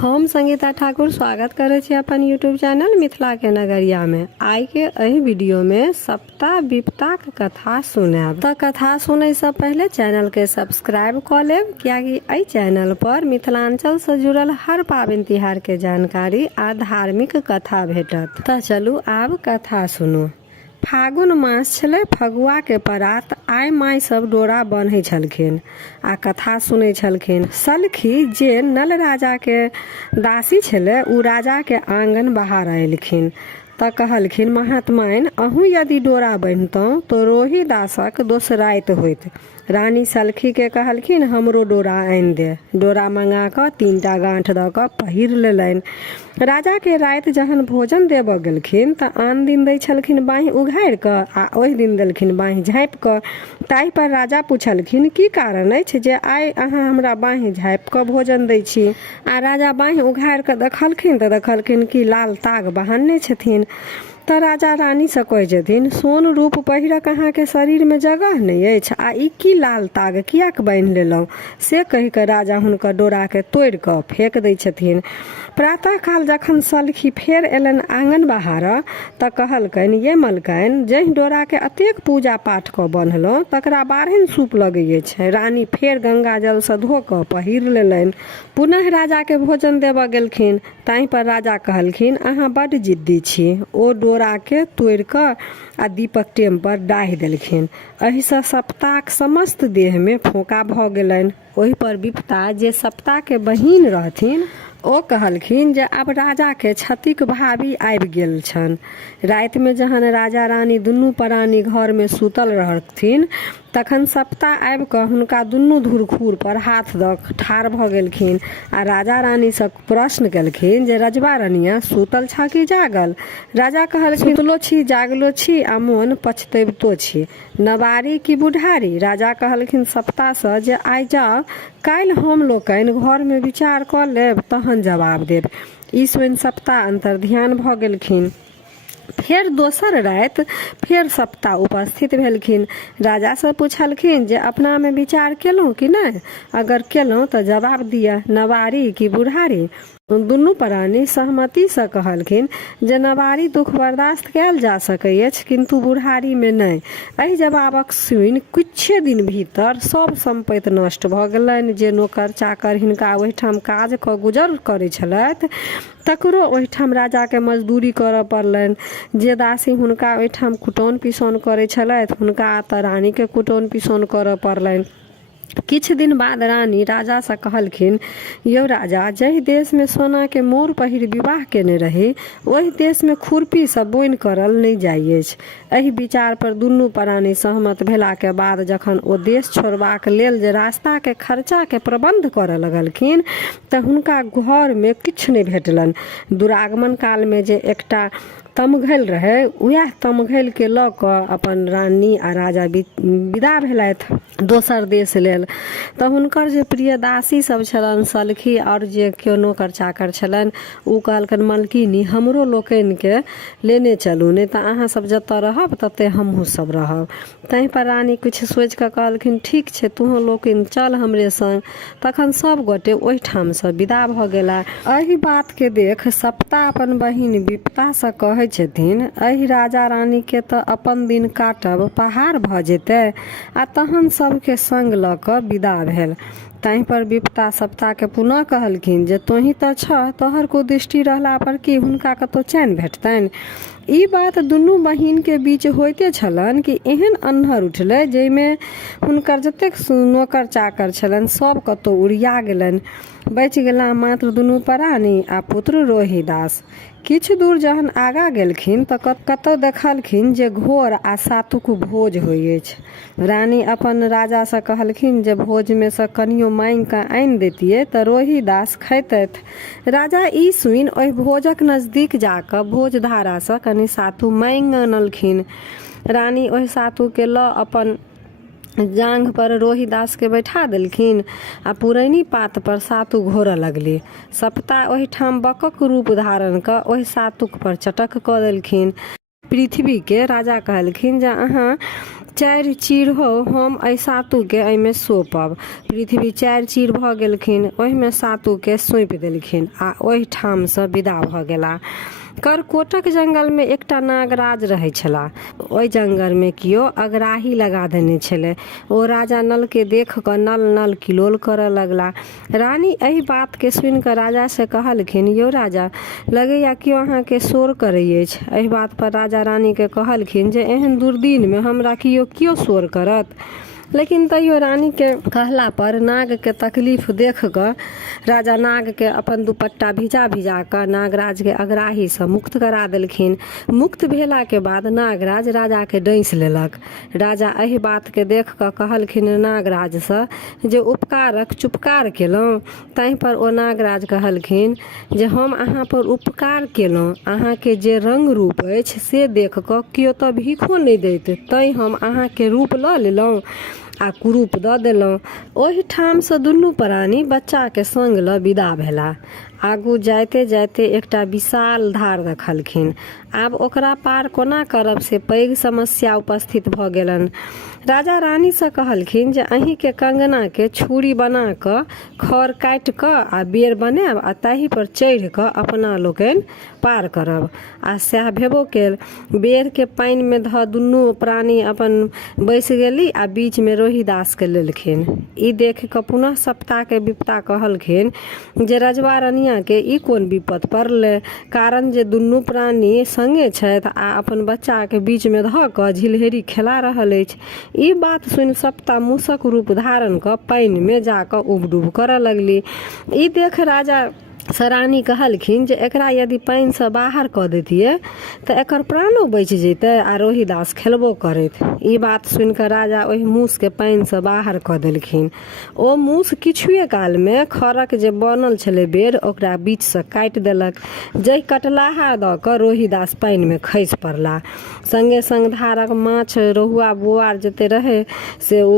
हम संगीता ठाकुर स्वागत करे छी अपन यूट्यूब चैनल मिथिला के नगरिया में। आई के एही वीडियो में सप्ता विपता के कथा सुनाब। तो कथा सुने से पहले चैनल के सब्सक्राइब कर लेब, क्योंकि एहि चैनल पर मिथिलांचल से जुड़ल हर पाबनि तिहार के जानकारी आ धार्मिक कथा भेटत। तो चलू आब कथा सुनू। फागुन मास छलै, फगुआ के परात। आइ माय सब डोरा बन्है छलखिन आ कथा सुनै छलखिन। सलखी जे नल राजा के दासी छलै, उ राजा के आंगन बाहर अयलखिन तऽ कहलखिन, महात्माइन अहूँ यदि डोरा बन्हतौं तो रोही दासक दोसराइत होइत। रानी सलखी के कहलखिन, हमरो डोरा आनि दे। डोरा मंगा कऽ 3टा गांठ दऽ कऽ पहिर लेलनि। राजा के रात जहन भोजन देबऽ गेलखिन तऽ आन दिन दै छलखिन बाँहि उघारि कऽ, आ ओहि दिन देलखिन बाँहि झाँपि कऽ। ताहि पर राजा पूछलखिन, की कारण अछि जे आइ अहाँ हमरा बाँहि झाँपि कऽ भोजन दै छी? आ राजा बाँहि उघारि कऽ देखलखिन तऽ देखलखिन कि लाल ताग बहानने छथिन। तऽ राजा रानी से कहै छथिन, सोन रूप पहिरक अहाँके शरीर में जगह नहीं अछि, आ ई की लाल ताग कियाक बान्हि लेलहुँ? से कहि कऽ राजा हुनकर डोरा के तोड़ि कऽ फेंक दै छथिन। प्रातः काल जखन सलखी फेर एलनि आंगन बाहर तऽ कहलकनि, ये मलकनि, जहि डोरा के अतेक पूजा पाठ कऽ बन्हलहुँ तकरा 12 सूप लगै अछि। रानी फेर गंगा जल से धो कऽ पहिर लेलनि। पुनः राजा के भोजन देबऽ गेलखिन। ताहि पर राजा कहलखिन, अहाँ बड्ड जिद्दी छी। ओ डोरा के तोड़ि कऽ आ दीपक टेम पर डाहि देलखिन। एहि से सप्ताक समस्त देह में फोका भऽ गेलनि। ओहि पर विपता जे सप्ता के बहिन रहथिन, ओ कहलखिन जे आब राजा के छतिक भाभी आबि गेल छनि। राति में जहन राजा रानी दुनू प्राणी घर में सुतल रहथिन तखन सप्ता आबि कऽ हुनका दुनू धुरखुर पर हाथ दऽ ठाढ़ भऽ गेलखिन आ राजा रानी से प्रश्न केलखिन जे रजबा रनिया सुतल छ कि जागल? राजा कहलखिन, सुतलो छी, जागलो छी आ मोन पछतैबितो छी। नवारी कि बुढ़ारी? राजा कहलखिन सप्ता से जे आइ जाउ, काल्हि हम लोकनि घर में विचार कऽ लेब तहन जवाब देब। ई सुनि सप्ता अंतर्ध्यान भऽ गेलखिन। फेर दोसर राति फेर सप्ता उपस्थित भेलखिन। राजा से पूछलखिन जे अपना में विचार केलहुँ कि नहीं? अगर केलहुँ तऽ जवाब दिअ, नवारी कि बुढ़ारी? दुनू प्राणी सहमति से कहलखिन जे नवारी दुख बर्दाश्त कयल जा सकैत अछि, किंतु बुढ़ारी में नहीं। एहि जवाबक सुनि किछे दिन भीतर सब संपत्ति नष्ट भऽ गेलनि। जे नौकर चाकर हिनका ओहिठाम काज कऽ गुजर करै छलथि तकरो ओहिठाम राजा के मजदूरी करऽ पड़लनि। जे दासी हुनका ओहिठाम कुटौन पिसौन करै छलथि, हुनका तऽ रानी के कुटौन पिसौन करऽ पड़लनि। किछु दिन बाद रानी राजा से कहलखिन, यौ राजा, जहि देश में सोना के मोर पहिर विवाह केने रही, ओहि देश में खुरपी से बोनि करल नहीं जाइ अछि। एहि विचार पर दुनू प्राणी सहमत भेला के बाद जखन ओ देश छोड़बाक लेल जे रास्ता के खर्चा के प्रबंध करऽ लगलखिन तऽ हुनका घर में किछु नहीं भेटलनि। दुरागमन काल में जे एकटा तमघैल रहे, वएह तमघैल के लऽ कऽ अपन रानी आ राजा विदा भेलथि दोसर देश लेल। तऽ हुनकर जे प्रिय दासी सब छलनि, सलखी और जे केओ नौकर चाकर छलनि, उ कहलकनि, मलकिनी हमरो लोकनि के लेने चलू, नहीं तऽ अहाँ सब जतऽ रहब तते हमहूँ सब रहब। तहि पर रानी किछु सोचि कऽ कहलखिन, ठीक छै, तुहों लोकनि चल हमरे संग। तखन सब गोटे ओहिठाम से विदा भऽ गेला। एहि बात के देख सप्ता अपन बहिन विपता से कहै छथिन, एहि राजा रानी के तऽ अपन दिन काटब पहाड़ भऽ जेतै। आ तहन सबके संग लऽ कऽ विदा भेल। ताहि पर विपता सप्ता के पुनः कहलखिन जे तोही तऽ छह, तोहर को दृष्टि रहला पर की हुनका कतौ चैन भेटतनि? ई बात दुनू बहिन के बीच होइते छलनि कि एहन अन्हर उठलै जाहिमे हुनकर जतेक नौकर चाकर छलनि सब कतौ उड़िया गेलनि। बचि गेला मात्र दुनू प्राणी आ पुत्र रोहिदास। किछु दूर जहन आगा गेलखिन तऽ कतौ देखलखिन जे घोर आ सातुक भोज होइ अछि। रानी अपन राजा से कहलखिन जे भोज में से कनियो मांगि कऽ आनि दैतियै तऽ रोहिदास खैतथि। राजा ई सुनि ओहि भोजक नजदीक जाकऽ भोज धारा से कनि सातु मांगि आनलखिन। रानी ओहि सातु के लऽ अपन जांघ पर रोहिदास के बैठा देलखिन आ पुरैनी पात पर सातु घोरऽ लगली। सप्ता ओहिठाम बकक रूप धारण कऽ ओहि सातुक पर चटक कऽ देलखिन। पृथ्वी के राजा कहलखिन जे अहाँ चारि चीर हो हम एहि सातु के एहिमे सौंपब। पृथ्वी चारि चीर भऽ गेलखिन, ओहिमे सातु के सौंपि देलखिन आ ओहि ठाम से विदा भऽ गेला। करकोटक जंगल में एकटा नागराज रहै छला। ओहि जंगल में कियो अगराही लगा देने छले। ओ राजा नल के देख कऽ नल नल किलोल करऽ लगला। रानी एहि बात के सुनि कऽ राजा से कहलखिन, यौ राजा, लगैया कियो अहाँ के शोर करै अछि। एहि बात पर राजा रानी के कहलखिन जे एहन दुर्दिन में हमरा कियो शोर करत। लेकिन तैयो रानी के कहला पर नाग के तकलीफ देख कर राजा नाग के अपन दुपट्टा भिजा भिजा कर नागराज के अगराही से मुक्त करा देलखिन। मुक्त भेला के बाद नागराज राजा के डैंस लेलक। राजा एहि बात के देख कर कहलखिन नागराज से जे उपकारक चुपकार केलहुँ। तहि पर ओ नागराज कहलखिन जे हम अहाँ पर उपकार केलहुँ, अहाँ के जे रंग रूप अछि से देख कऽ कियो तऽ भीखो नहि दैत, तैं हम अहाँ के रूप लऽ लेलहुँ आ कुरूप दऽ देलहुँ। ओहि ठाम से दुनू प्राणी बच्चा के संग लऽ विदा भेला। आगू जाइते जाइते एकटा विशाल धार देखलखिन। आब ओकरा पार कोना करब से पैघ समस्या उपस्थित भऽ गेलनि। राजा रानी से कहलखिन जे अहीं के कंगना के छुरी बना कऽ खर काटि कऽ आ बेर बनायब आ ताहि पर चढ़ि कऽ अपना लोकनि पार करब। आ सएह भेबो केल। बेर के पानि में धऽ दुनू प्राणी अपन बैस गेली आ बीच में रोहिदास के लेलखिन। ई देख कऽ पुनः सप्ता के विपता कहलखिन जे रजवा रनिया के ई कोन विपत पड़ले, कारण जे दुनू प्राणी संगे छथि आ अपन बच्चा के बीच में धऽ कऽ झिलहेरी खेला रहल अछि। ई बात सुनि सप्ता मूसक रूप धारण कऽ पानि में जाकऽ उबडूब करऽ लगली। ई देख राजा रानी कहलखिन जे एकरा यदि पानि से बाहर कऽ देतियै तऽ एकर प्राणो बचि जैतै आ रोहिदास खेलबो करैत। ई बात सुनि कऽ राजा ओहि मूस के पानि से बाहर कऽ देलखिन। ओ मूस किछुए काल में खरक जे बनल छलै बेर ओकरा बीच से काटि देलक। जहि कटलाहा दऽ कऽ रोहिदास पानि में खसि पड़ला। संगे संग धारक माछ रहुआ बोआर जते रहे से ओ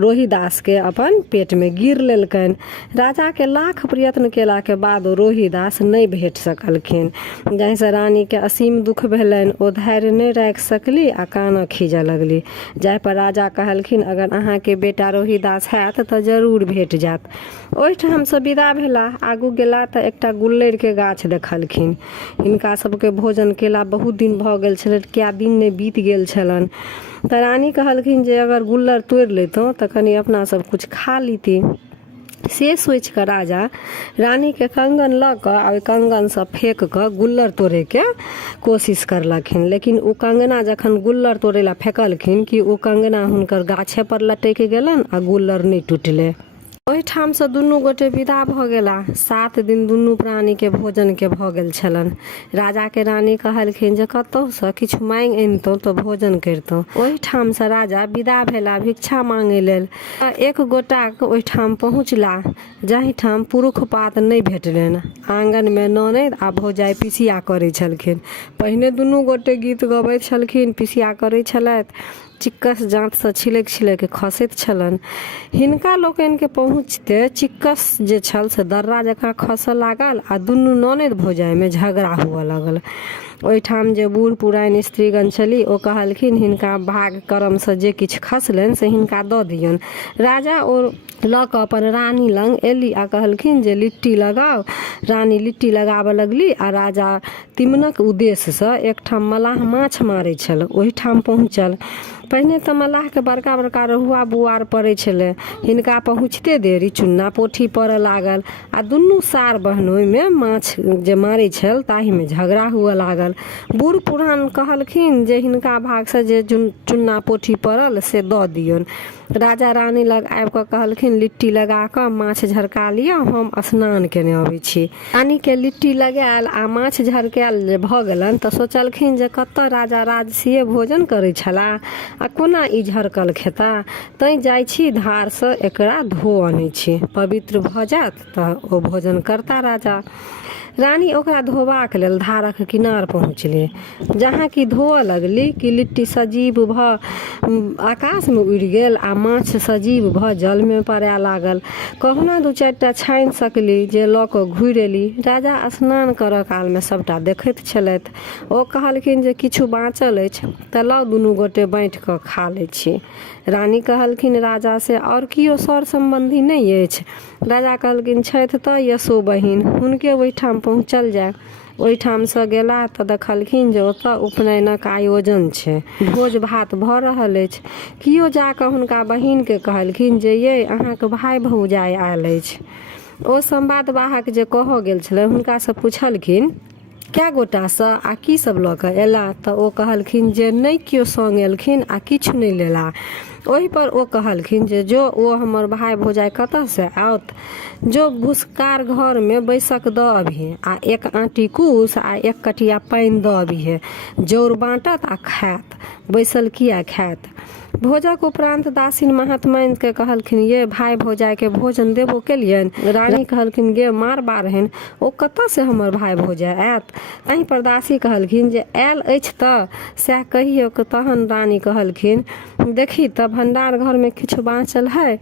रोहिदास के अपन पेट में गिर लेलकनि। राजा के लाख प्रयत्न केला के बाद रोहिदास नहीं भेट सकलखिन, जाहि से रानी के असीम दुख भेलनि। ओ धैर्य नहीं राखि सकली आ कानऽ खीजऽ लगली। जाहि पर राजा कहलखिन अगर अहाँ के बेटा रोहिदास हैत तऽ जरूर भेट जायत। ओहिठाम से विदा भेला। आगू गेला तऽ एकटा गुल्लरि के गाछ देखलखिन। हिनका सबके भोजन केला बहुत दिन भऽ गेल छलनि, क्या दिन ने बीत गेल छलनि। तऽ रानी कहलखिन जे अगर गुल्लर तोड़ि लेतहुँ तऽ कनि अपना सब कुछ खा लीती। से सोचि कऽ राजा रानी के कंगन लऽ कऽ आ ओहि कंगन से फेंक कऽ गुल्लर तोड़े के कोशिश करलखिन। लेकिन ओ कंगना जखन गुल्लर तोड़े ला फेंकलखिन कि ओ कंगना हुनकर गाछे पर लटकि गेलनि आ गुल्लर नहीं टूटले। ओहि ठाम से दुनू गोटे विदा भऽ गेला। 7 दिन दुनू प्राणी के भोजन के भऽ गेल छलनि। राजा के रानी कहलखिन जे कतहु से किछु मांगि अनितहुँ तऽ भोजन करितहुँ। ओहि ठाम से राजा विदा भेला भिक्षा मांगे लेल। एक गोटा ओहि ठाम पहुँचला जाहि ठाम पुरुष पात नहीं भेटलनि। आंगन में ननैद आ भौजाई पिसिया करै छलखिन। पहिने दुनू गोटे गीत गबैत छलखिन, पिसिया करै छलथि। चिक्कस जांत से छिलक छिलक खसैत छलनि। हिनका लोकनि के पहुँचते चिक्कस जे छल से दर्रा जकाँ खसऽ लागल आ दुनू ननैद भौजाई में झगड़ा हुअ लगल। ओहिठाम जे बूढ़ पुरान स्त्रीगण छली ओ कहलखिन हिनका भाग कर्म से जे किछु खसलनि से हिनका दऽ दियौन। राजा ओ लऽ कऽ अपन रानी लग एली आ कहलखिन जे लिट्टी लगाओ। रानी लिट्टी लगाबऽ लगली आ राजा तिमनक उद्देश्य से एकठाम मलाह माछ मारै छल ओहिठाम पहुँचल। पहिने तऽ मलाह के बड़का बड़का रहुआ बुआर पड़े छले। हिनका पहुँचते देरी चुन्ना पोठी पड़ऽ लागल आ दुनू सार बहनोई में माछ जे मारे छल ताहि में झगड़ा हुअ लागल। बूढ़ पुरान कहलखिन जे हिनका भाग से जे चुन्ना पोठी पड़ल से दऽ दियौन। राजा रानी लग आबि कऽ कहलखिन लिट्टी लगा कऽ माछ झरका लिअ, हम स्नान केने अबै छी। रानी के लिट्टी लगायल आ माछ झरकायल जे भऽ गेलनि तऽ सोचलखिन जे कतऽ राजा राजसीय भोजन करै छलाह आ कोना ई झरकल खेता। तैं जाइ छी धार से एकरा धो आनै छी, पवित्र भऽ जायत तऽ ओ भोजन करता राजा। रानी ओकरा धोबाक लेल धारक किनार पहुँचली। जहाँ की धोअ लगली कि लिट्टी सजीव भऽ आकाश में उड़ि गेल आ माछ सजीव भऽ जल में पड़य लागल। कहुना 2-4टा छानि सकली जे लऽ कऽ घुरि एली। राजा स्नान करऽ काल में सबटा देखैत छलथि। ओ कहलखिन जे किछु बाँचल अछि तऽ लाउ दुनू गोटे बाँटि कऽ खा लै छी। रानी कहलखिन राजा से और कियो सर संबंधी नहीं अछि। राजा कहलखिन छथि तऽ यशो बहिन, हुनके ओहिठाम पहुँचल जाय। ओहिठाम से गेला तऽ देखलखिन जे ओतऽ उपनयनक आयोजन छै, भोज भात भऽ रहल अछि। कियो जाकऽ हुनका बहिन के कहलखिन जे ये अहाँके भाई भौजाई आयल अछि। ओ संवाद वाहक जे कहऽ गेल छलै हुनका से पूछलखिन क्या गोटा से आ की सब लऽ कऽ एला, तऽ ओ कहलखिन जे नहि कियो संग एलखिन आ किछु नहि लेला। ओहि पर ओ कहलखिन जे जो ओ हमर भाई भौजाई कतऽ से आओत, जो भूसकार घर में बैसक दऽ अभी आ 1 आँटी कूस आ 1 कटिया पानि दऽ अभी, जौर बाँटत आ खायत, बैसल किया खायत। भोजक उपरांत दासिन महात्माइन के कहलखिन ये भाई भौजाई के भोजन देबो केलियनि। रानी कहलखिन गे मार बारहन, ओ कतऽ से हमर भाई भौजाई आयत। अहीं पर दासी कहलखिन जे आयल अछि तऽ सएह कहियो। तहन रानी कहलखिन देखी तऽ भंडार घर में किछु बाँचल है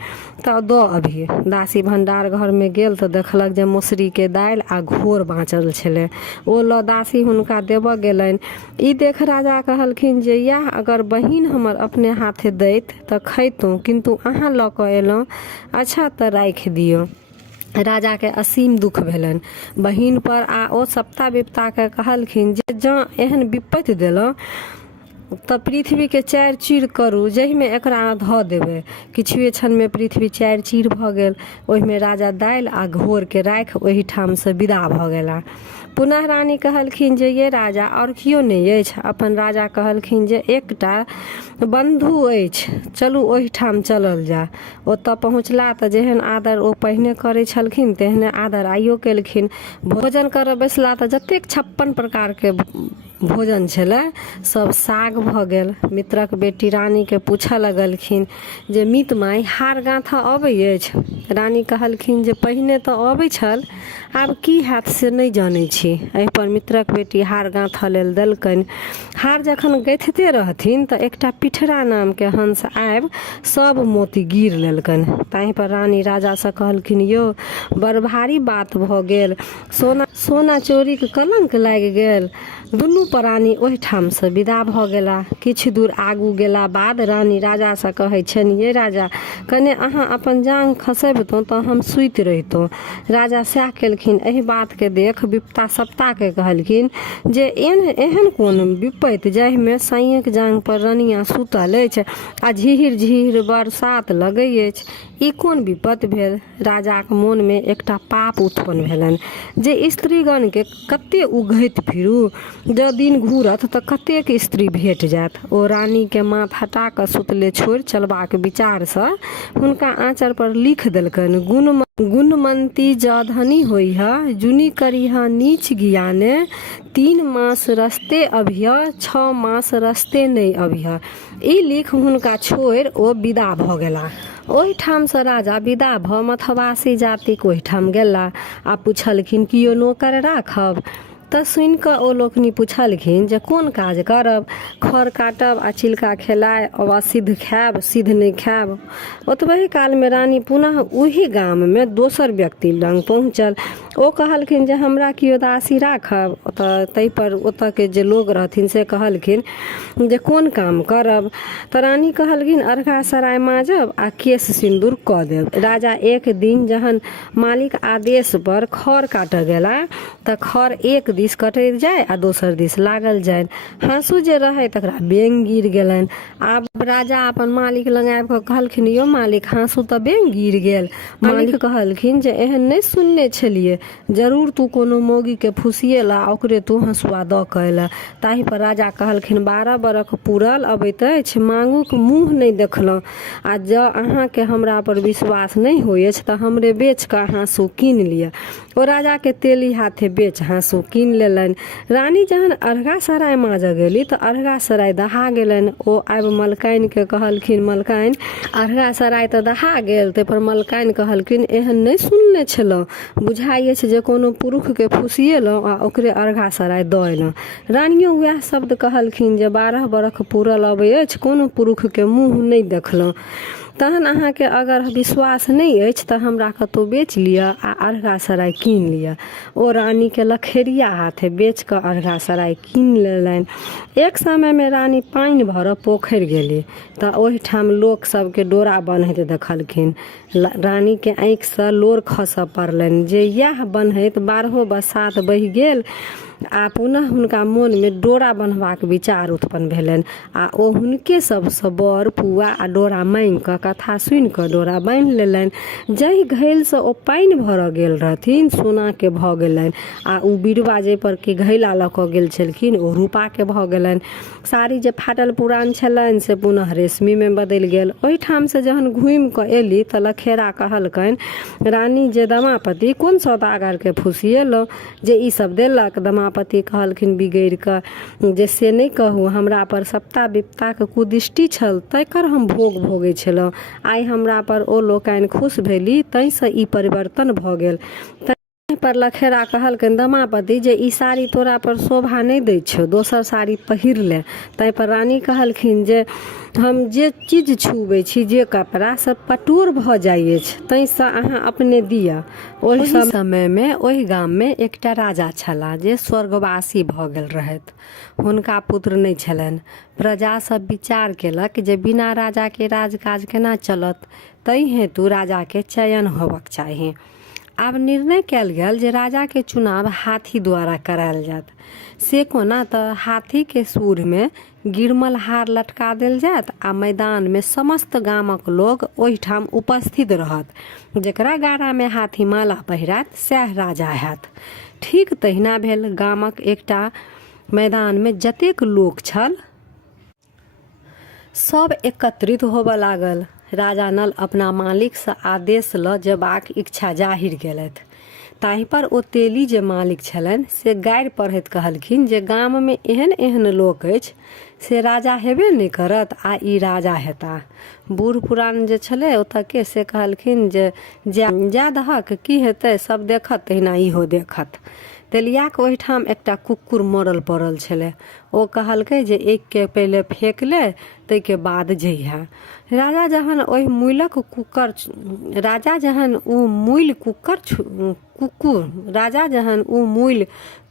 तऽ दऽ अभी। दासी भंडार घर में गेल तऽ देखलक जे मौसरी के दालि आ घोर बाँचल छलै। ओ लऽ दासी हुनका देबऽ गेलनि। ई देख राजा कहलखिन जे यह अगर बहिन हमर अपने हाथे दैत तऽ खैतहुँ, किंतु अहाँ लऽ कऽ एलहुँ, अच्छा तऽ राखि दियौ। राजा के असीम दुख भेलनि बहिन पर आ ओ सप्ता विपता के कहलखिन जे जँ एहन विपत्ति देलहुँ तऽ पृथ्वी के 4 चीर करू, जाहि में एकरा धऽ देबै। किछुए क्षण में पृथ्वी 4 चीर भऽ गेल। ओहि में राजा दालि आ घोर के राखि ओहि ठाम से विदा भऽ गेला। पुनः रानी कहलखिन जे ये राजा और कियो नहीं अछि। अपन राजा कहलखिन जे एकटा बंधु अछि, चलू ओहि ठाम चलल जा। ओतऽ पहुँचला तऽ जेहन आदर ओ पहिने करै छलखिन तेहने आदर आइयो केलखिन। भोजन करऽ बैसला तऽ जतेक 56 प्रकार के भोजन छलै सब साग भऽ गेल। मित्रक बेटी रानी के पूछऽ लगलखिन जे मीत माई हार गाँथा अबै अछि। रानी कहलखिन जे पहिने तऽ अबै छल, आब की हैत से नहीं जानै छी। एहि पर मित्रक बेटी हार गाँथऽ लेल देलकनि। हार जखन गैथिते रहथिन तऽ एकटा पिठरा नाम के हंस आबि सब मोती गिर लेलकनि। ताहि पर रानी राजा से कहलखिन यौ बड़ भारी बात भऽ गेल, सोना चोरी के कलंक लागि गेल। दुनू प्राणी ओहि ठाम से विदा भऽ गेला। किछु दूर आगू गेला बाद रानी राजा से कहै छनि ये राजा कने अहाँ अपन जांग खसैबतहुँ तऽ हम सुति रहितहुँ। राजा सएह केलखिन। एहि बात के देख विपता सप्ता के कहलखिन जे एहन कोन विपत्ति जाहि में साइयक जांग पर रनिया सुतल अछि आ झिहिर झिहिर बरसात लगै अछि, ई कोन विपत्ति भेल। राजाक मोन में एकटा पाप उत्पन्न भेलनि जे स्त्रीगण के कते उघैत फिरू, जँ दिन घूरत तऽ कतेक स्त्री भेट जायत। ओ रानी के माथ हटा कऽ सुतले छोड़ि चलबाक विचार से हुनका आँचर पर लिख देलकनि गुणमंती ज धनी होइह, जुनी करिह नीच ज्ञाने, 3 मास रस्ते अभिय, 6 मास रस्ते नहीं अभिय। ई लिख हुनका छोड़ि ओ विदा भऽ गेला। ओहि ठाम से राजा विदा भऽ मथवासी जातिक ओहि ठाम गेला आ पूछलखिन कियो नौकर राखब। तऽ सुनि कऽ ओ लोकनि पूछलखिन जे कोन काज करब। खर काटब आ छिलका खेलाय वा सिद्ध खायब, सिद्ध नहीं खायब। ओतबहि काल में रानी पुनः ओही गाम में दोसर व्यक्ति लग पहुँचल। ओ कहलखिन जे हमरा कियो दासी राखब। तऽ ताहि पर ओतऽ के जे लोग रहथिन से कहलखिन जे कोन काम करब। तऽ रानी कहलखिन अर्घा सराय माजब आ केश सिंदूर कऽ देब। राजा एक दिन जहन मालिक आदेश पर खर काटऽ गेला तऽ खर एक दिस कटैत जाय आ दोसर दिस लागल जाय। हाँसू जे रहे तकरा बेंग गिर गेलनि। आब राजा अपन मालिक लग आबि कऽ कहलखिन यौ मालिक हाँसू तऽ बेंग गिर गेल। मालिक कहलखिन जे एहन नहीं सुनने छलिए, जरूर तू कोनो मौगी के फुसिएला ओकरे तू हंसुआ दऽ कऽ एला। ताहि पर राजा कहलखिन 12 बरख पूरल अबैत अछि, मांगुक मुँह नहीं देखलहुँ, आ जँ अहाँके हमरा पर विश्वास नहीं होइ अछि तऽ हमरे बेच कऽ हाँसू कीन लिअ। ओ राजा के तेली हाथे बेच हाँसू कीन लेलनि। रानी जहन अर्घा सराय माजऽ गेली तऽ अर्घा सराय दहा गेलनि। ओ आबि मलकाइन के कहलखिन मलकाइन अर्घा सराय तऽ दहा गेल। ताहि पर मलकाइन कहलखिन एहन नहीं सुनने छलहुँ, बुझाइ अछि जे कोनो पुरुष के फुसिएलहुँ आ ओकरे अर्घा सराय दऽ एलहुँ। रानियो वएह शब्द कहलखिन जे 12 बरख पूरल अबै अछि, कोनो पुरुष के मुँह नहीं देखलहुँ। तहन अहाँके अगर विश्वास नहीं अछि तऽ हमरा कतौ बेच लिअ आ अर्घा सराय कीन लिअ। ओ रानी के लखेरिया हाथे बेच कऽ अर्घा सराय कीन लेलनि। एक समय में रानी पानि भरऽ पोखरि गेली तऽ ओहिठाम लोक सबके डोरा बन्हैत देखलखिन। रानी के आँखि से लोर खसऽ पड़लनि जे इएह बन्हैत 12 बरसात बहि गेल आ पुनः हुनका मोन में डोरा बन्हबाक विचार उत्पन्न भेलनि आ ओ हुनके सबसँ बर पुआ आ डोरा मांगि कऽ कथा सुनि कऽ डोरा बान्हि लेलनि। जाहि घैल से ओ पानि भरऽ गेल रहथिन सोना के भऽ गेलनि आ उ बिरवा जे पर के घैला लऽ कऽ गेल छलखिन ओ रूपा के भऽ गेलनि। साड़ी जे फाटल पुरान छलनि से पुनः रेशमी में बदलि गेल। ओहिठाम से जहन घुमि कऽ एली तऽ लखेरा कहलकनि रानी जे दमापति कोन सौदागर के फुसिएलहुँ जे ई सब देलक। दमापति कहलखिन बिगड़ि कऽ जे से नहि कहू, हमरा पर सप्ता विपताक कुदृष्टि छल तकर हम भोग भोगै छलहुँ। आइ हमरा पर ओ लोकनि खुश भेली ताहिसँ ई परिवर्तन भऽ गेल। पर लखेरा कहलकनि दमापति जे ई साड़ी तोरा पर शोभा नहीं दै छौ, दोसर साड़ी पहिर ले। ताहि पर रानी कहलखिन जे हम जे चीज छुबै छी जे कपड़ा सब पटोर भऽ जाइ अछि ताहिसँ अहाँ अपने दिअ। ओहि समय में ओहि गाम में एकटा राजा छलाह जे स्वर्गवासी भऽ गेल रहथि। हुनका पुत्र नहीं छलनि। प्रजा सब विचार केलक जे बिना राजा के राजकाज केना चलत, ताहि हेतु राजा के चयन होबक चाही। आब निर्णय कयल गेल जे राजा के चुनाव हाथी द्वारा करायल जायत। से कोना तऽ हाथी के सूर में गिरमल हार लटका देल जायत आ मैदान में समस्त गामक लोग ओहिठाम उपस्थित रहत। जेकरा गारा में हाथी माला पहिरात सएह राजा हैत। ठीक तहिना भेल। गामक एकटा मैदान में जतेक लोक छल सब एकत्रित होबऽ लागल। राजा नल अपना मालिक से आदेश ल जेबाक इच्छा जाहिर केलथि। ताहि पर ओ तेली जे मालिक छलनि से गारि पढ़ैत कहलखिन जे गाम में एहन एहन लोक अछि से राजा हेबे नहि करत आ ई राजा हेता। बूढ़ पुरान जे छले ओतऽ के से कहलखिन जे जा दहक की हेतै, सब देखत तहिना इहो देखत। तेलियाक ओहिठाम एकटा कुक्कुर मरल पड़ल छलै। ओ कहलकै जे एक के पहिले फेंक ले ताहि के बाद जइहा। राजा जहन ओहि मूलक कुक्कर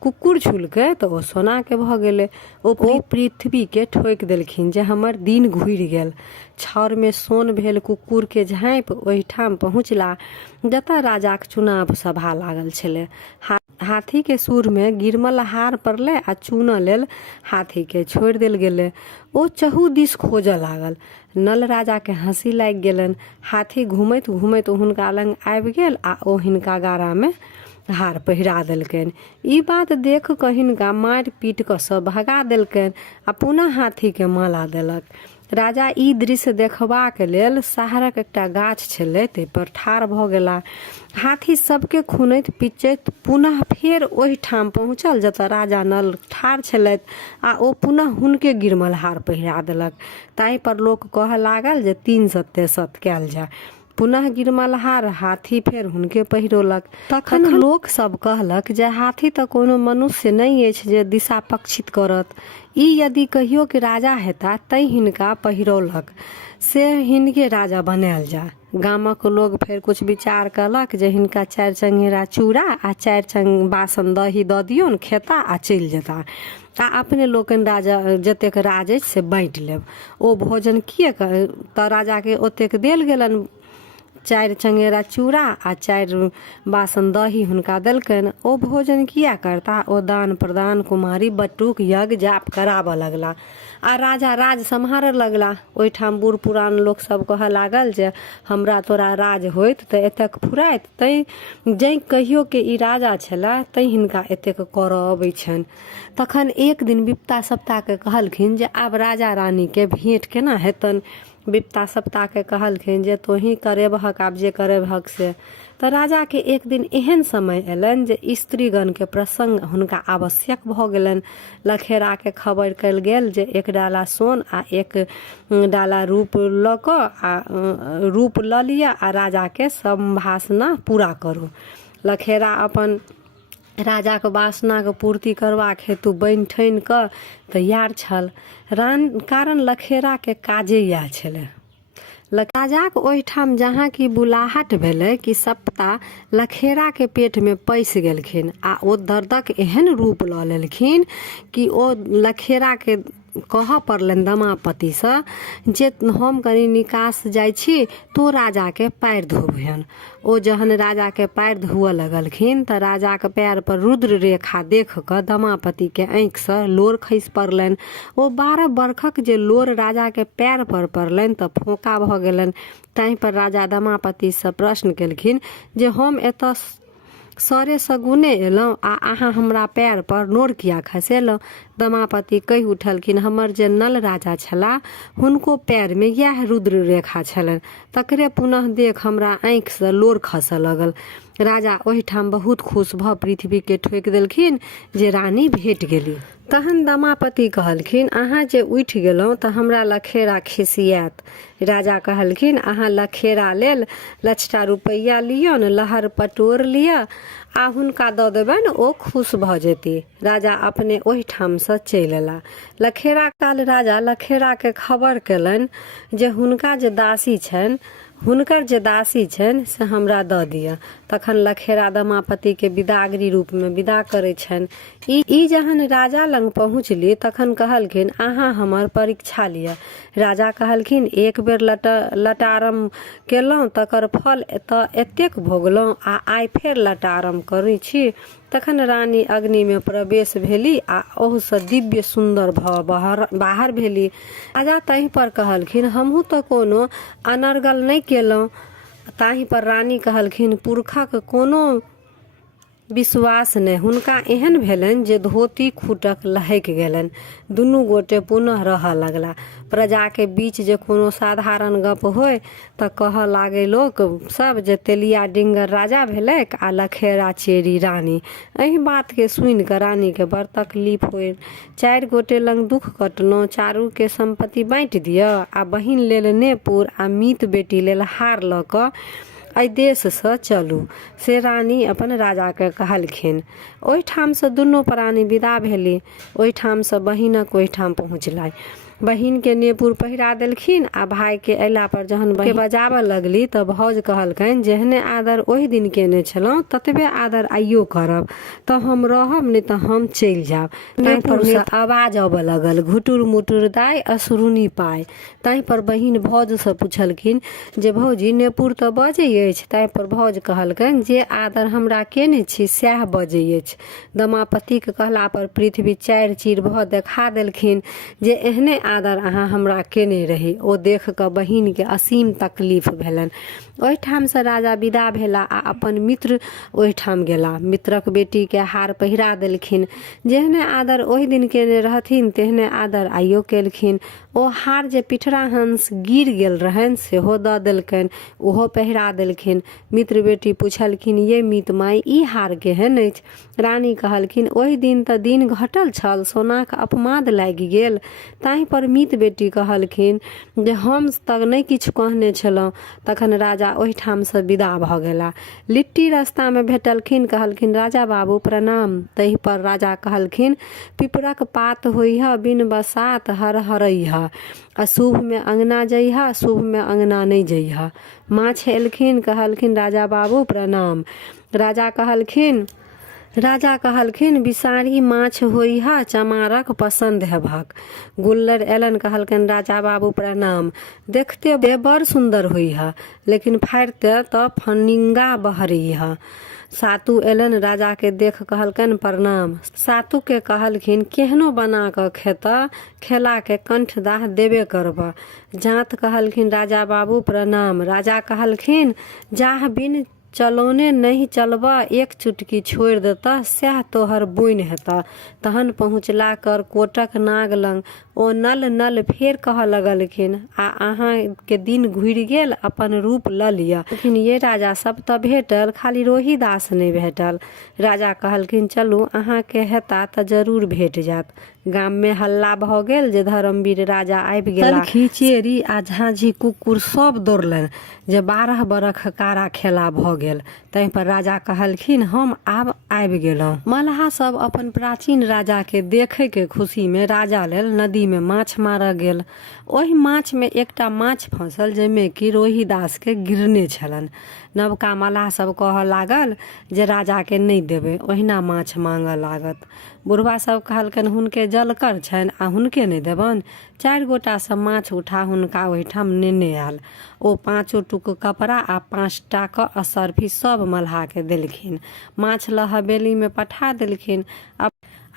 कुक्कुर छुलकै तऽ ओ सोना के भऽ गेलै। ओ पृथ्वी के ठोकि देलखिन जे हमर दिन घुरि गेल। छाउर में सोन भेल कुक्कुर के झाँपि ओहिठाम पहुँचला जतऽ राजाक चुनाव सभा लागल छलै। हाथी के सूर में गिरमल हार पड़ले आ चुनऽ लेल हाथी के छोड़ि देल गेलै। ओ चहु दिस खोजऽ लागल। नल राजा के हंसी लागि गेलनि। हाथी घूमैत घूमैत हुनका लग आबि गेल आ ओ हिनका गारा में हार पहिरा देलकनि। ई बात देख कऽ हिनका मारि पीट कऽ सब भगा देलकनि आ पुनः हाथी के माला देलक। राजा ई दृश्य देखबाक लेल शहरक एकटा गाछ छलै ताहि पर ठाढ़ भऽ गेला। हाथी सबके खुनैत पिचैत पुनः फेर ओहिठाम पहुँचल जतऽ राजा नल ठाढ़ छलथि आ ओ पुनः हुनके गिरमल हार पहिरा देलक। ताहि पर लोक कहऽ लागल जे 3 सत्ते सत कयल जाय। पुनः गिरमल हार हाथी फेर हुनके पहिरोलक। तखन लोक सब कहलक जे हाथी तऽ कोनो मनुष्य नहीं अछि जे दिशा पक्षित करत। ई यदि कहियो के राजा हेता तै हिनका पहिरौलक से हिनके राजा बनायल जाय। गामक लोग फेर कुछ विचार कलक जे हिनका 4 चंगेरा चूड़ा आ 4 बासन दही दऽ दियौन, खेता आ चलि जेता आ अपने लोकनि राजा जतेक राज अछि से बाँटि लेब। ओ भोजन किएक तऽ राजा के ओतेक देल गेलनि। 4 चंगेरा चूड़ा आ 4 बासन दही हुनका देलकनि। ओ भोजन किया करता, ओ दान प्रदान कुमारी बटुक यज्ञ जाप कराबऽ लगला आ राजा राज सम्हारऽ लगला। ओहिठाम बूढ़ पुरान लोक सब कहऽ लागल जे हमरा तोरा राज होइत तऽ एतेक फुराइत, तै जै कहियो के ई राजा छला तै हिनका एतेक करऽ अबै छनि। तखन एक दिन विपता सप्ता के कहलखिन जे आब राजा रानी के भेंट केना हेतनि। विपता सप्ता के कहलखिन जे तोही करेबहक आब जे करेबहक से। तऽ राजा के एक दिन एहन समय एलनि जे स्त्रीगण के प्रसंग हुनका आवश्यक भऽ गेलनि। लखेरा के खबर कयल गेल जे 1 डाला सोन आ 1 डाला रूप लऽ लिअ आ राजा के संभावना पूरा करू। लखेरा अपन राजा के वासना के पूर्ति करबाक हेतु बनि ठनि कऽ तैयार छल। कारण लखेरा के काजे इएह छलै। राजाक ओहिठाम जहाँ की बुलाहट भेलै कि सप्ता लखेरा के पेट में पैस गेलखिन आ ओ दर्दक एहन रूप लऽ लेलखिन कि ओ लखेरा के कहऽ पड़लनि दमापति से जे हम कनी निकास जाइ छी तो राजा के पैर धोबहन। ओ जहन राजा के पैर धोअ लगलखिन तऽ राजा के पैर पर रुद्र रेखा देख कऽ दमापति के आँखि से लोर खसि पड़लनि। ओ 12 बरखक जे लोर राजा के पैर पर पड़लनि तऽ फोका भऽ गेलनि। ताहि पर राजा दमापति से प्रश्न केलखिन जे हम एतऽ सरे सगुने एलहुँ आ अहाँ हमरा पैर पर नोर किया खसेलहुँ। दमापति कहि उठलखिन हमर जे नल राजा छलाह हुनको पैर में यह रुद्र रेखा छलनि, तकरे पुनः देख हमरा आँखि से लोर खसऽ लगल। राजा ओहिठाम बहुत खुश भऽ पृथ्वी के ठोकि देलखिन जे रानी भेट गेली। तहन दमापति कहलखिन अहाँ जे उठि गेलहुँ तऽ हमरा लखेरा खिसियात। राजा कहलखिन अहाँ लखेरा लेल लछटा रुपैया लियौन, लहर पटोर लिअ आ हुनका दऽ देबनि, ओ खुश भऽ जेती। राजा अपने ओहिठाम से चलि अयला। लखेरा काल राजा लखेरा के खबर केलनि जे हुनकर जे दासी छनि से हमरा दऽ दिअ। तखन लखेरा दमापति के विदागरी रूप में विदा करे छनि। ई जहन राजा लंग पहुँचली तखन कहलखिन अहाँ हमर परीक्षा लिअ। राजा कहलखिन एक बेर लटारम केलहुँ तकर फल तऽ एतेक भोगलहुँ आ आइ फेर लटारम करै छी। तखन रानी अग्नि में प्रवेश भेली आ ओहू से दिव्य सुंदर भऽ बाहर भेली। राजा तहि पर कहलखिन हमहूँ तऽ कोनो अनर्गल नहि केलहुँ। ताहि पर रानी कहलखिन पुरखक कोनो विश्वास नहि। हुनका एहन भेलनि जे धोती खूटक लहकि गेलनि। दुनू गोटे पुनः रहऽ लगला। प्रजा के बीच जे कोनो साधारण गप होय तऽ कहऽ लागे लोक सब जे तेलिया डिंगर राजा भेलैक आ लखेरा चेरी रानी। एहि बात के सुनि कऽ रानी के बड़ तकलीफ होय। 4 गोटे लंग दुख कटलहुँ, चारू के संपत्ति बाँटि दिअ आ बहिन लेल नेपुर आ मीत बेटी लेल हार लऽ कऽ एहि देश से चलू, से रानी अपन राजा के कहलखिन। ओहिठाम से दुनू प्राणी विदा भेली। ओहिठाम से बहिनक ओहिठाम पहुँचला। बहिन के नेपुर पहिरा देलखिन आ भाई के अयला पर जहन बहिन बजाबऽ लगली तऽ भौज कहलकनि जेहने आदर ओहि दिन केने छलहुँ ततबे आदर आइयो करब, तऽ हम रहब नहि तऽ हम चलि जाब। नेपुर से आवाज अबऽ लगल घुटुर मुटुर दाय असुरुनी पाय। ताहि पर बहिन भौज से पूछलखिन जे भौजी नेपुर तऽ बजै अछि। ताहि पर भौज कहलकनि जे आदर हमरा केने छी सएह बजै अछि। दमापति के कहला पर पृथ्वी 4 चीर भऽ देखा देलखिन जे एहने आदर अहाँ हमरा केने रही। ओ देख कऽ बहिन के असीम तकलीफ भेलनि। ओहिठाम से राजा विदा भेला आ अपन मित्र ओहिठाम गेला। मित्रक बेटी के हार पहिरा देलखिन। जेहने आदर ओहि दिन केने रहथिन तेहने आदर आइयो केलखिन। ओ हार जे पिठरा हंस गिर गेल रहनि सेहो दऽ देलकनि, ओहो पहिरा देलखिन। मित्र बेटी पूछलखिन ये मीत माई ई हार केहन अछि। रानी कहलखिन ओहि दिन तऽ दिन घटल छल, सोनाक अपमाद लागि गेल। ताहि पर मीत बेटी कहलखिन जे हम तऽ नहि किछु कहने छलहुँ। तखन राजा ओहिठाम से विदा भऽ गेला। लिट्टी रास्ता में भेटलखिन, कहलखिन राजा बाबू प्रणाम। तहि पर राजा कहलखिन पिपरक पात होइह बिन बसात हर हरैह, अशुभ में अंगना जइह शुभ में अंगना नहीं जइह। माछ एलखिन, कहलखिन राजा बाबू प्रणाम। राजा कहलखिन बिसारी माछ होइह चमारक पसंद हेभक। गुल्लर एलन, कहलखिन राजा बाबू प्रणाम। देखते बड़ सुंदर होइह लेकिन फाड़ते तऽ फनिंगा बहरिह। सातु एलन, राजा के देख कहलकन प्रणाम। सातु के कहलखिन केहनो बना कऽ खेला के कंठ दाह देबे करब। जात कहलखिन राजा बाबू प्रणाम। राजा कहलखिन जाह बिन चलौने नहीं चलबा, एक चुटकी छोड़ देता सह तोहर बोइन हेता। तहन पहुँचला कर कोटक नाग लंग। ओ नल फेर कह लगलखिन आ अहाँ के दिन घुरि गेल, अपन रूप लऽ लिअ। लेकिन ये राजा सब तऽ भेटल, खाली रोहिदास नहीं भेटल। राजा कहलखिन चलू अहाँ के हेता तऽ जरूर भेट जात। गाम में हल्ला भ गेल जे धर्मवीर राजा आबि गेला। खिचेरी आ झांझी कुकुर सब दौड़लन जे 12 बरख कारा खेला भ गेल। तै पर राजा कहलखिन हम आब आबि गेलहुँ। मल्लाह सब अपन प्राचीन राजा के देखे के खुशी में राजा लेल नदी में माछ मारऽ गेल। ओहि माछ में एकटा माछ फंसल जैमे कि रोहिदास के गिरने छलन। नवका मल्लाह सब कहऽ लागल जे राजा के नहीं देबै, ओहिना माछ मांगऽ लागत। बुढ़वा सब कहलकन हुनके जलकर छनि आ हुनके नहीं देबन। 4 गोटा सब माछ उठा हुनका ओहिठाम नेने आयल। ओ 5 टुक कपड़ा आ 5 टा क असरफी सब मल्लाह के देलखिन। माछ ल हवेली में पठा देलखिन।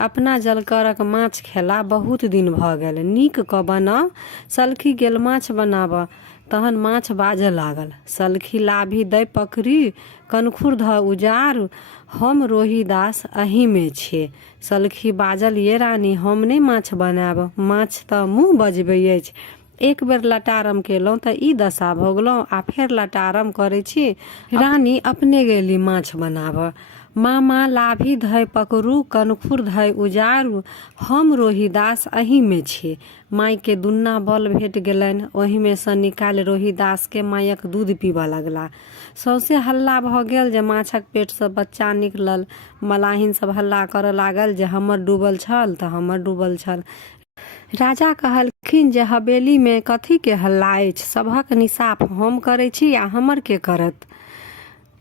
अपना जलकरक माछ खेला बहुत दिन भ गेल। नीक क बनाव, सलखी गेल माछ बनाबऽ। तहन माछ बाजऽ लागल, सलखी लाभी दै पकड़ी, कनखुर ध उजारू, हम रोहिदास अही में छे। सलखी बाजल ये रानी हम नहीं माछ बनाब, माछ त मुँह बजबै अछि। एक बेर लटारम केलहुँ त ई दशा भ गेलहुँ आ फेर लटारम करे छी। रानी अपने गेली माछ बनाब। मामा लाभी धय पकड़ू, कनखुर धय उजारू, हम रोहिदास अही में छे। माई के दुन्ना बल भेट गेलनि। ओही में से निकाल रोहिदास के मायक दूध पीबऽ लगला। सौंसे हल्ला भ गेल जे माछक पेट से बच्चा निकलल। मलाहिन सब हल्ला करऽ लागल जे हमर डूबल छल त हमर डूबल छल। राजा कहलखिन जे हवेली में कथी के हल्ला अछि, सबहक निसाफ हम करे छी आ हमर के करत।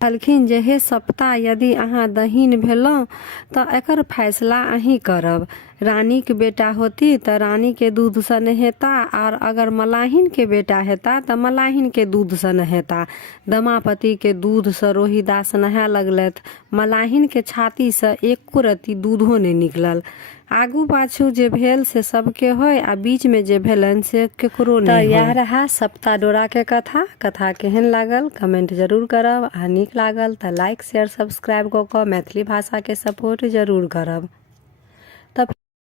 कहलखिन जे हे सप्ता, यदि अहाँ दहीन भेलहुँ त एकर फैसला अहीं करब। रानी के बेटा होती त रानी के दूध से नहेता, और अगर मलाहिन के बेटा हेता त मलाहिन के दूध से नहेता। दमापति के दूध से रोहिदास नहाय लगलैथ। मलाहिन के छाती से एको रत्ती दूधो नहीं निकलल। आगू पाछू जे भेल से सबके होय आ बीच में जे भेलन से केकरो नहीं होय। यह रहा सप्ता डोरा के कथा केहन लागल कमेंट जरूर करब। आ नीक लागल त लाइक शेयर सब्सक्राइब क मैथिली भाषा के सपोर्ट जरूर करब। तब